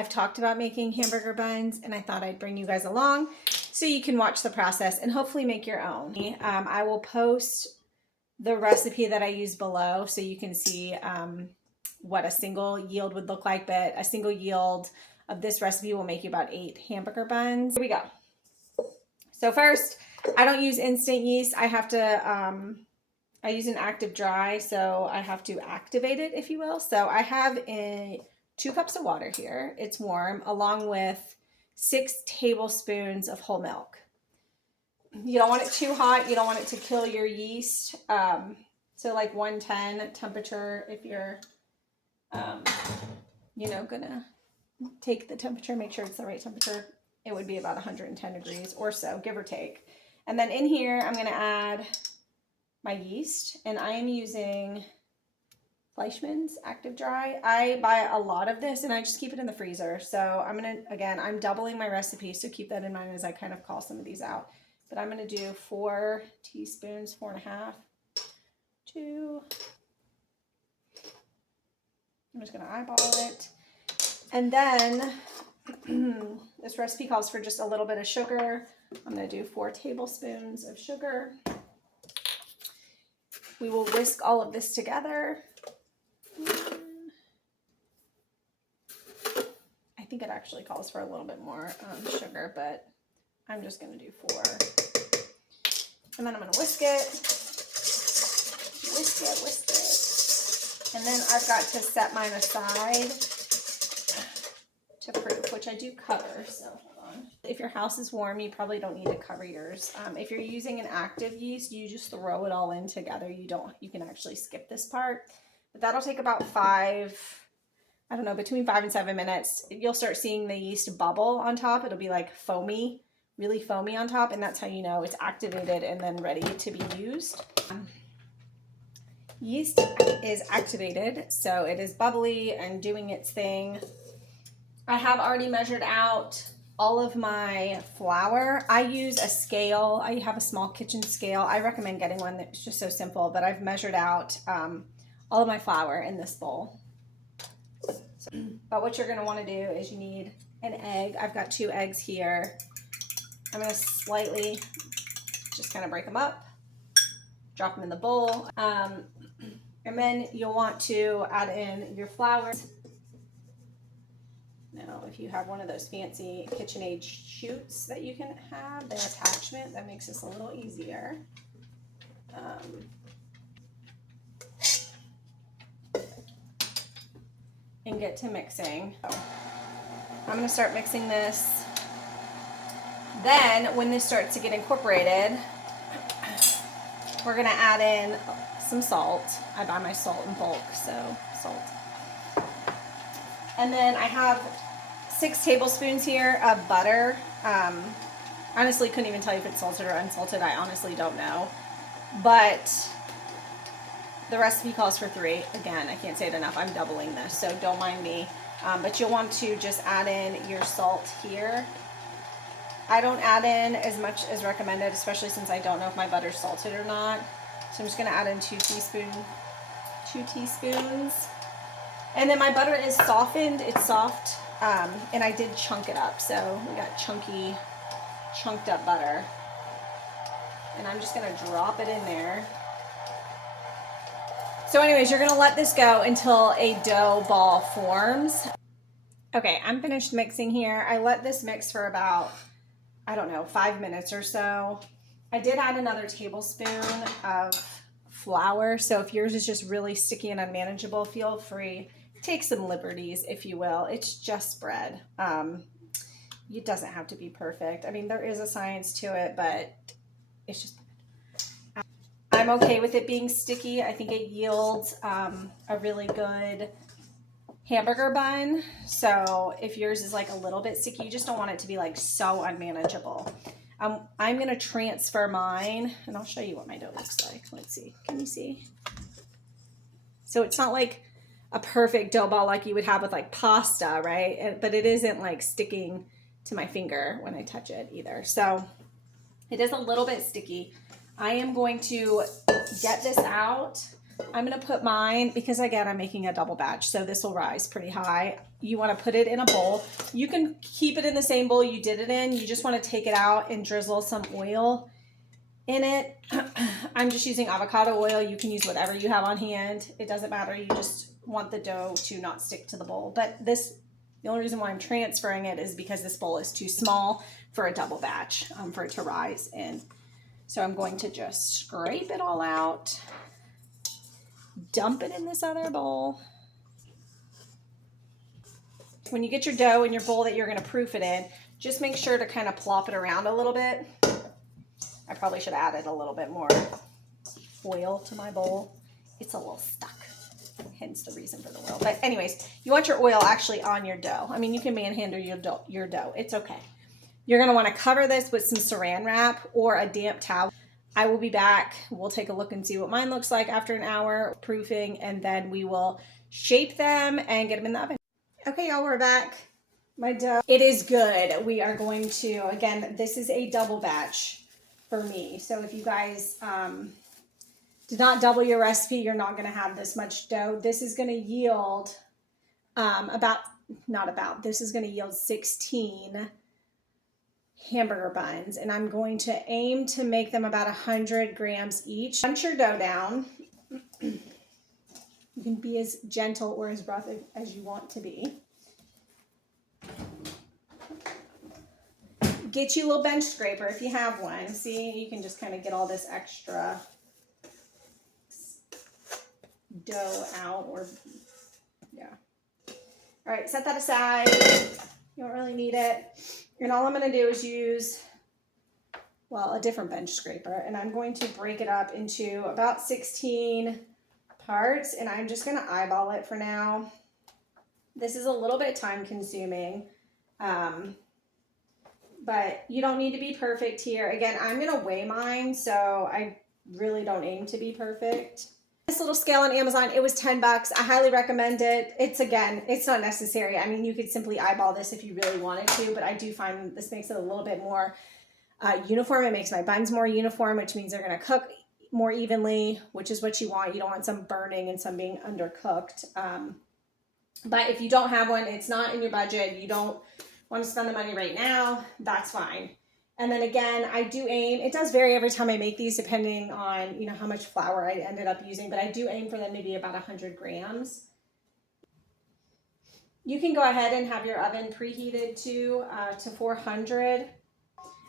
I've talked about making hamburger buns, and I thought I'd bring you guys along so you can watch the process and hopefully make your own. I will post the recipe that I use below so you can see what a single yield would look like, but a single yield of this recipe will make you about 8 hamburger buns. Here we go. So first, I don't use instant yeast. I have to, I use an active dry, so I have to activate it, if you will. So I have 2 cups of water here. It's warm, along with 6 tablespoons of whole milk. You don't want it too hot. You don't want it to kill your yeast. So like 110 temperature, if you're, you know, gonna take the temperature, make sure it's the right temperature. It would be about 110 degrees or so, give or take. And then in here, I'm gonna add my yeast, and I am using Fleischmann's Active Dry. I buy a lot of this and I just keep it in the freezer. So I'm gonna, again, I'm doubling my recipe, so keep that in mind as I kind of call some of these out. But I'm gonna do 4 teaspoons, 4.5, 2. I'm just gonna eyeball it. And then this recipe calls for just a little bit of sugar. I'm gonna do 4 tablespoons of sugar. We will whisk all of this together. I think it actually calls for a little bit more sugar, but I'm just gonna do 4. And then I'm gonna whisk it. Whisk it, whisk it. And then I've got to set mine aside to proof, which I do cover, so hold on. If your house is warm, you probably don't need to cover yours. If you're using an active yeast, you just throw it all in together. You can actually skip this part, but that'll take about 5, I don't know, between 5 and 7 minutes. You'll start seeing the yeast bubble on top. It'll be like foamy, really foamy on top, and that's how you know it's activated and then ready to be used. Yeast is activated, so it is bubbly and doing its thing. I have already measured out all of my flour. I use a scale. I have a small kitchen scale. I recommend getting one that's just so simple, but I've measured out all of my flour in this bowl. But what you're gonna wanna do is you need an egg. I've got 2 eggs here. I'm gonna slightly just kind of break them up, drop them in the bowl. And then you'll want to add in your flour. Now, if you have one of those fancy KitchenAid chutes that you can have, their attachment, that makes this a little easier. And get to mixing. So, I'm gonna start mixing this. Then, when this starts to get incorporated, we're gonna add in some salt. I buy my salt in bulk, so salt. And then I have 6 tablespoons here of butter. Honestly, couldn't even tell you if it's salted or unsalted. I honestly don't know. But the recipe calls for 3. Again, I can't say it enough. I'm doubling this, so don't mind me. But you'll want to just add in your salt here. I don't add in as much as recommended, especially since I don't know if my butter's salted or not. So I'm just gonna add in 2 teaspoons. And then my butter is softened, it's soft, and I did chunk it up. So we got chunked up butter. And I'm just gonna drop it in there. So anyways, you're gonna let this go until a dough ball forms. Okay, I'm finished mixing here. I let this mix for about, I don't know, 5 minutes or so. I did add another tablespoon of flour. So if yours is just really sticky and unmanageable, feel free. Take some liberties, if you will. It's just bread. It doesn't have to be perfect. I mean, there is a science to it, but it's just bread. I'm okay with it being sticky. I think it yields a really good hamburger bun. So if yours is like a little bit sticky, you just don't want it to be like so unmanageable. I'm going to transfer mine, and I'll show you what my dough looks like. Let's see. Can you see? So it's not like a perfect dough ball like you would have with like pasta, right? But it isn't like sticking to my finger when I touch it either. So it is a little bit sticky. I am going to get this out. I'm going to put mine, because again, I'm making a double batch, so this will rise pretty high. You want to put it in a bowl. You can keep it in the same bowl you did it in. You just want to take it out and drizzle some oil in it. I'm just using avocado oil. You can use whatever you have on hand. It doesn't matter. You just want the dough to not stick to the bowl. But this, the only reason why I'm transferring it is because this bowl is too small for a double batch, for it to rise in. So I'm going to just scrape it all out, dump it in this other bowl. When you get your dough in your bowl that you're going to proof it in, just make sure to kind of plop it around a little bit. I probably should have added a little bit more oil to my bowl. It's a little stuck, hence the reason for the oil. But anyways, you want your oil actually on your dough. I mean, you can manhandle your dough. It's okay. You're going to want to cover this with some saran wrap or a damp towel. I will be back. We'll take a look and see what mine looks like after an hour proofing, and then we will shape them and get them in the oven. Okay, y'all, we're back. My dough, it is good. We are going to, again, this is a double batch for me. So if you guys did not double your recipe, you're not going to have this much dough. This is going to yield this is going to yield 16 hamburger buns, and I'm going to aim to make them about 100 grams each. Punch your dough down. You can be as gentle or as rough as you want to be. Get you a little bench scraper if you have one. See, you can just kind of get all this extra dough out, or yeah. All right, set that aside. You don't really need it. And all I'm going to do is use, well, a different bench scraper, and I'm going to break it up into about 16 parts, and I'm just going to eyeball it for now. This is a little bit time consuming, but you don't need to be perfect here. Again, I'm going to weigh mine, so I really don't aim to be perfect. This little scale on Amazon, it was 10 bucks. I highly recommend it. It's not necessary. I mean, you could simply eyeball this if you really wanted to, but I do find this makes it a little bit more uniform. It makes my buns more uniform, which means they're going to cook more evenly, which is what you want. You don't want some burning and some being undercooked. But if you don't have one, it's not in your budget, you don't want to spend the money right now, that's fine. And then again, I do aim, it does vary every time I make these depending on, you know, how much flour I ended up using, but I do aim for them to be about 100 grams. You can go ahead and have your oven preheated to 400.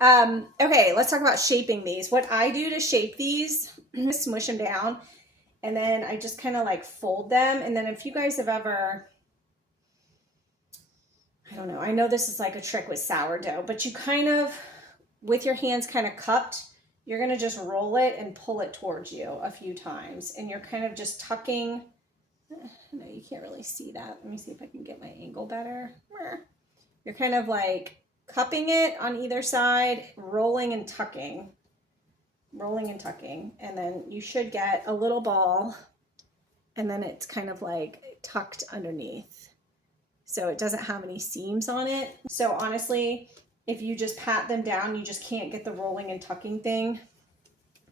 Okay, let's talk about shaping these. What I do to shape these, smush them down, and then I just kind of like fold them. And then if you guys have ever, I don't know, I know this is like a trick with sourdough, but you kind of, with your hands kind of cupped, you're going to just roll it and pull it towards you a few times. And you're kind of just tucking. No, you can't really see that. Let me see if I can get my angle better. You're kind of like cupping it on either side, rolling and tucking. Rolling and tucking. And then you should get a little ball. And then it's kind of like tucked underneath, so it doesn't have any seams on it. So honestly, if you just pat them down, you just can't get the rolling and tucking thing.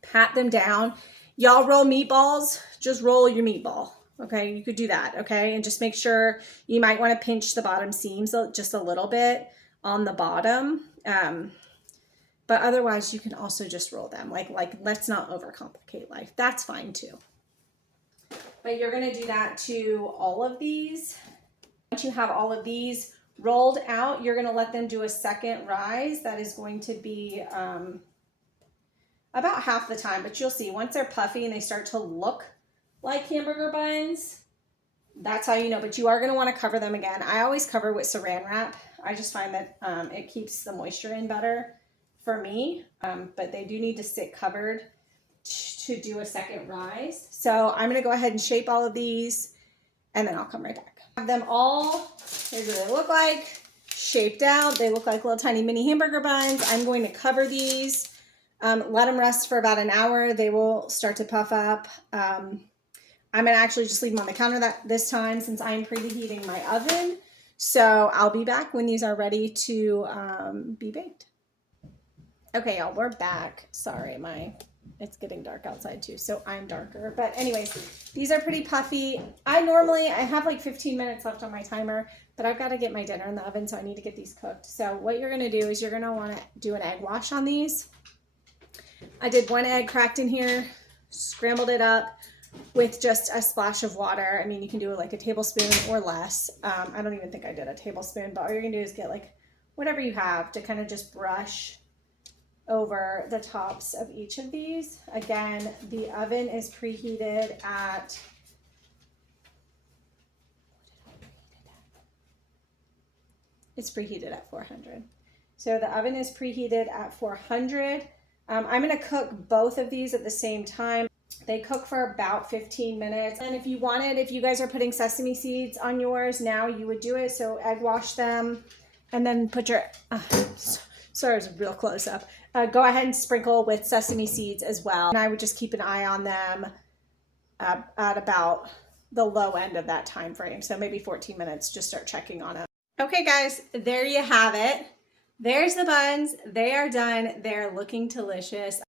Pat them down. Y'all roll meatballs, just roll your meatball. Okay, you could do that, okay? And just make sure, you might want to pinch the bottom seams just a little bit on the bottom. But otherwise, you can also just roll them. Like let's not overcomplicate life. That's fine too. But you're going to do that to all of these. Once you have all of these rolled out, you're going to let them do a second rise. That is going to be about half the time, but you'll see once they're puffy and they start to look like hamburger buns, that's how you know. But you are going to want to cover them again. I always cover with saran wrap. I just find that it keeps the moisture in better for me, but they do need to sit covered to do a second rise. So I'm going to go ahead and shape all of these, and then I'll come right back. Have them all, here's what they look like, shaped out. They look like little tiny mini hamburger buns. I'm going to cover these, let them rest for about an hour. They will start to puff up. I'm going to actually just leave them on the counter this time since I'm preheating my oven. So I'll be back when these are ready to be baked. Okay, y'all, we're back. Sorry, my it's getting dark outside too, so I'm darker. But anyways, these are pretty puffy. I have like 15 minutes left on my timer, but I've got to get my dinner in the oven, so I need to get these cooked. So what you're going to do is you're going to want to do an egg wash on these. I did 1 egg cracked in here, scrambled it up with just a splash of water. I mean, you can do like a tablespoon or less. I don't even think I did a tablespoon, but all you're going to do is get like whatever you have to kind of just brush over the tops of each of these. Again, the oven is preheated at, it's preheated at 400. So the oven is preheated at 400. I'm gonna cook both of these at the same time. They cook for about 15 minutes. And if you guys are putting sesame seeds on yours now, you would do it. So egg wash them and then put your, sorry, it was a real close up. Go ahead and sprinkle with sesame seeds as well. And I would just keep an eye on them at about the low end of that time frame. So maybe 14 minutes, just start checking on it. Okay guys, there you have it. There's the buns. They are done. They're looking delicious.